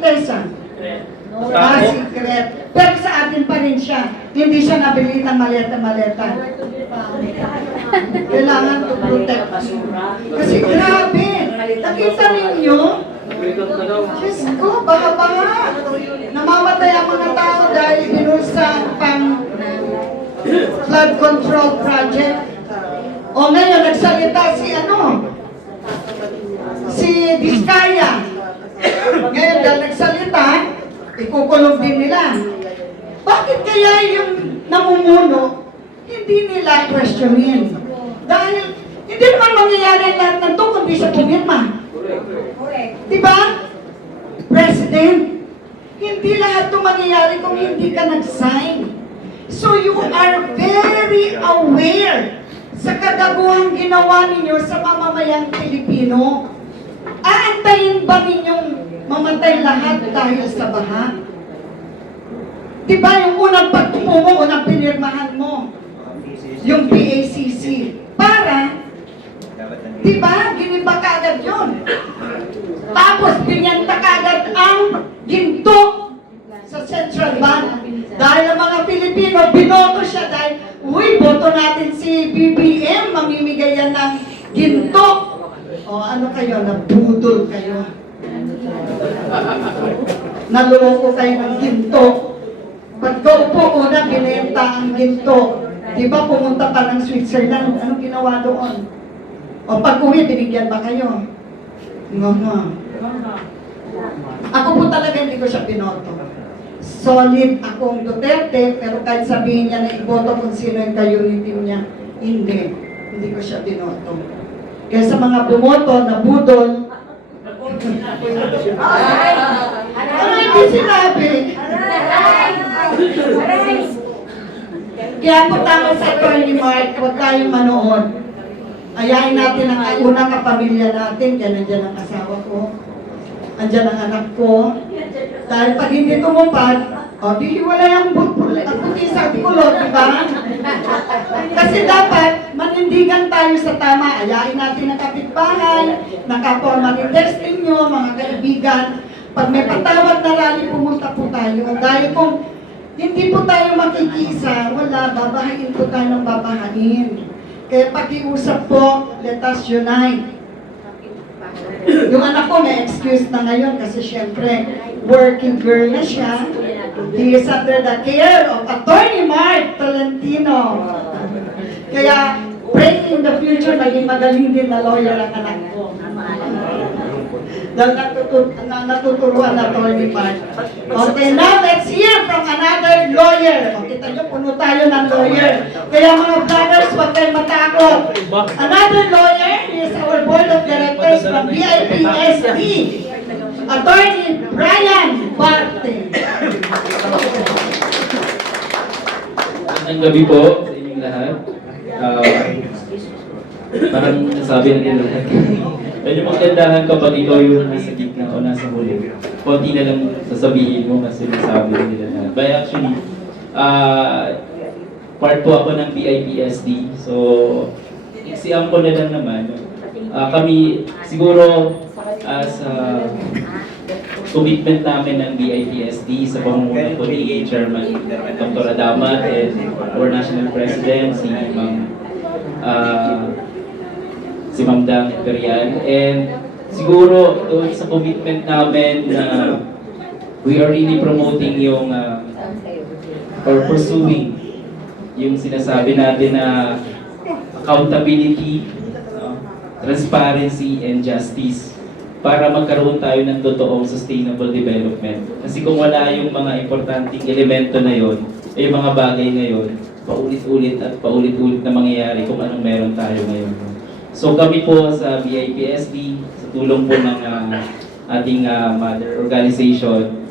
Tessa? Secret. Pero sa atin pa rin siya. Hindi siya nabili ng maleta-maleta. Kailangan to protect. Kasi grabe. Nakita ninyo? Diyos ko, baka namamatay ang mga tao dahil binulsan pang flood control project. O ngayon, nagsalita si Vizcaya. Ngayon, dahil nagsalita, ikukulong din nila. Bakit kaya yung namumuno, hindi nila questionin? Dahil hindi naman mangyayari lahat ng ito kung di siya pumirma. Diba? President, hindi lahat ito mangyayari kung hindi ka nag-sign. So you are very aware sa kagaguhang ginawa ninyo sa mamamayang Pilipino. Aantayin ba ninyong mamatay lahat dahil sa baha? Diba yung unang pagtupo mo, unang pinirmahan mo, yung PACC, para, diba, giniba ka agad yun. Tapos, binyanta ka agad ang ginto sa Central Bank. Dahil ang mga Pilipino, binoto siya dahil, uy, boto natin si BBM, mamimigay yan ng ginto. O ano kayo, nabudol kayo. Naloko kayo ng ginto. Pagkaupo una, binenta ang ginto. Di ba pumunta pa ng Switzerland? Anong ginawa doon? O pag-uwi, binigyan ba kayo? Nga. Ako po talaga hindi ko siya binoto. Solid akong Duterte, pero kahit sabihin niya na iboto kung sino yung ka-unity niya, hindi ko siya binoto. Kaya sa mga bumoto na budol, ano hindi sinabi? Kaya po tama sa Attorney Mark, huwag tayong manood. Ayain natin ang unang kapamilya natin, kaya nandiyan ang asawa ko, andyan ang anak ko. Dahil pag hindi tumupad, di hiwalay ang puti sa kulot, di ba? Kasi dapat, manindigan tayo sa tama. Ayain natin ang kapitbahay, nakapwa marites ninyo, mga kaibigan. Pag may patawag na rally, pumunta po tayo. Dahil kung hindi po tayo makikiisa, wala, babahain po tayo ng babahain. Kaya pakiusap po, let us unite. Yung anak ko may excuse na ngayon kasi syempre, working girl na siya. He is under the care of Attorney Mark Tolentino. Kaya, pray in the future, maging magaling din na lawyer ang anak ko. Dahil natuturuan na Attorney Mark. Okay, now let's hear from another lawyer. O, kita nyo, puno tayo ng lawyer. Kaya mga brothers, huwag kayong matakot. Another lawyer is our board of directors from BIPSD. Attorney Brian Barte. Ang gabi po sa inyong lahat. Parang nasabi na din lahat. Medyo magkandahan kapag ikaw yung nasa gitna o nasa huli. Konti na lang sasabihin mo kasi nasabi na nila lahat. But actually, part po ako ng BIPSD. So, iksiyam ko na lang naman. Kami siguro as commitment namin ng BIPSD sa pamumuno po ni Chairman Dr. Adamat and our National President, si Ma'am Dang Imperial. And siguro doon sa commitment namin na we are really promoting yung or pursuing yung sinasabi natin na accountability, transparency, and justice para magkaroon tayo ng totoong sustainable development. Kasi kung wala yung mga importanteng elemento na yon, ay yung mga bagay na yon, paulit-ulit at paulit-ulit na mangyayari kung anong meron tayo ngayon. So kami po sa BIPSD, sa tulong po ng ating mother organization,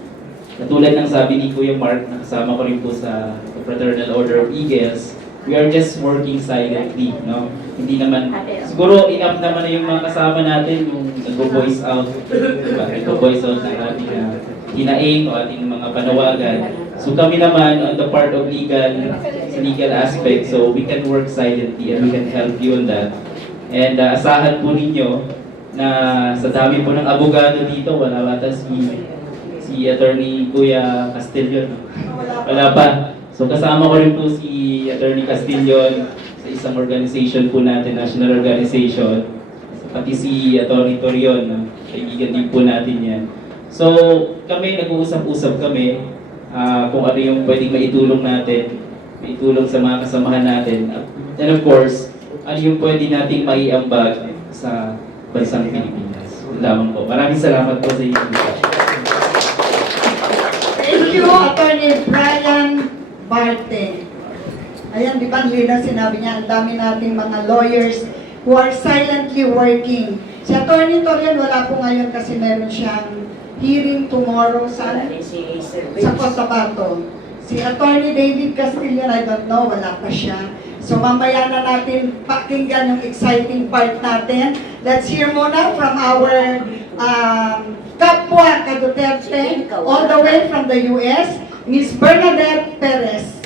katulad ng sabi ni Kuya Mark, nakasama ko rin po sa Fraternal Order of Eagles, we are just working silently, no? Hindi naman, siguro enough naman na yung mga kasama natin, yung nag-voice out, diba? Nag-voice out ng ating hinaing o ating mga panawagan. So kami naman, on the part of legal, sa legal aspect, so we can work silently and we can help you on that. And asahan po ninyo na sa dami po ng abogado dito, wala bata si si Attorney Kuya Castillo. No? Wala pa. So kasama ko rin po si Attorney Castillo sa isang organization po natin, national organization. Pati si Attorney Torion, no? Kaibigan din po natin yan. So kami, nag-uusap-usap kami kung ano yung pwedeng maitulong natin, maitulong sa mga kasamahan natin. And of course, ano yung pwede nating maiambag sa bansang Pilipinas. Yun lamang po. Maraming salamat po sa inyo. Thank you, Attorney Brian Barte. Ayan, di ba Lina, sinabi niya, ang dami nating mga lawyers who are silently working. Si Attorney Torian wala po ngayon kasi meron siyang hearing tomorrow sa Cotabato. Si Attorney David Castillo, I don't know, wala pa siya. So mamaya na natin pakinggan yung exciting part natin. Let's hear muna from our kapwa ka-Duterte, all the way from the US, Miss Bernadette Perez.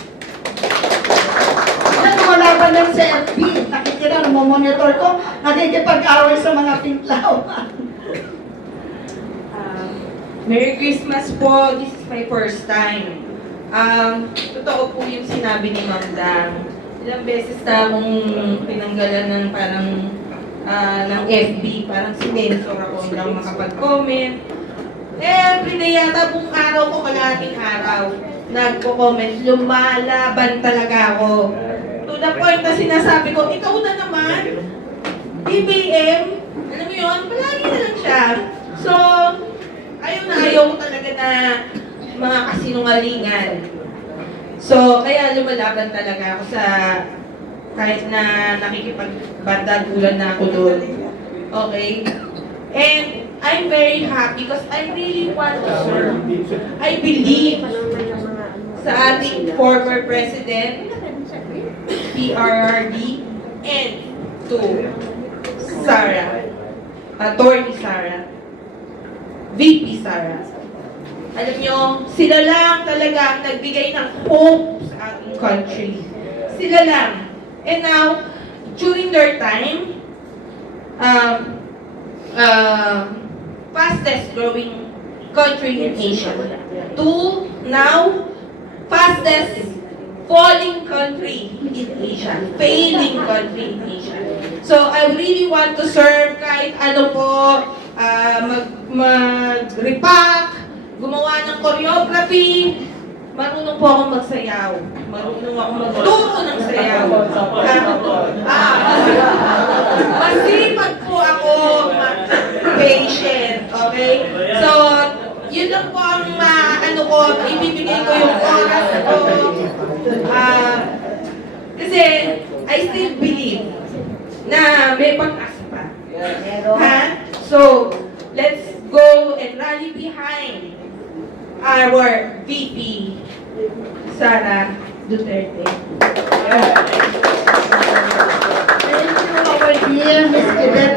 Yan, wala pa lang sa FB. Nakikita, monitor ko, nakikipag-away sa mga pinklaw. Merry Christmas po. This is my first time. Totoo po yung sinabi ni Ma'am Dang. Ilang beses na akong pinanggalan ng parang ng FB, parang sinensor ako, hindi ako makapag-comment. Every day yata, buong araw ko, kalahating araw, nagko-comment, lumalaban talaga ako. To the point na sinasabi ko, ikaw na naman, BBM, alam mo yun, palagi na lang siya. So, ayaw ko talaga na mga kasinungalingan. So, kaya lumalaban talaga ako sa kahit na nakikipagbandagulan na ako doon. Okay? And I'm very happy because I really want to serve. I believe sa ating former president, PRRD, and to Sara, Attorney Sara, VP Sara. Alam nyo, sila lang talaga ang nagbigay ng hope sa ating country. Sila lang. And now, during their time, fastest growing country in Asia, to now, fastest falling country in Asia, failing country in Asia. So, I really want to serve kahit ano po, mag-repack, gumawa ng choreography, marunong po akong magsayaw. Marunong akong magturo ng sayaw. Masipag po ako, patient, okay? So, yun lang po ang ibibigay ko yung oras ko. Kasi, I still believe na may pag-asa pa. Ha? So, let's go and rally behind our VP, Sara Duterte. Thank you, our dear Miss Quebec.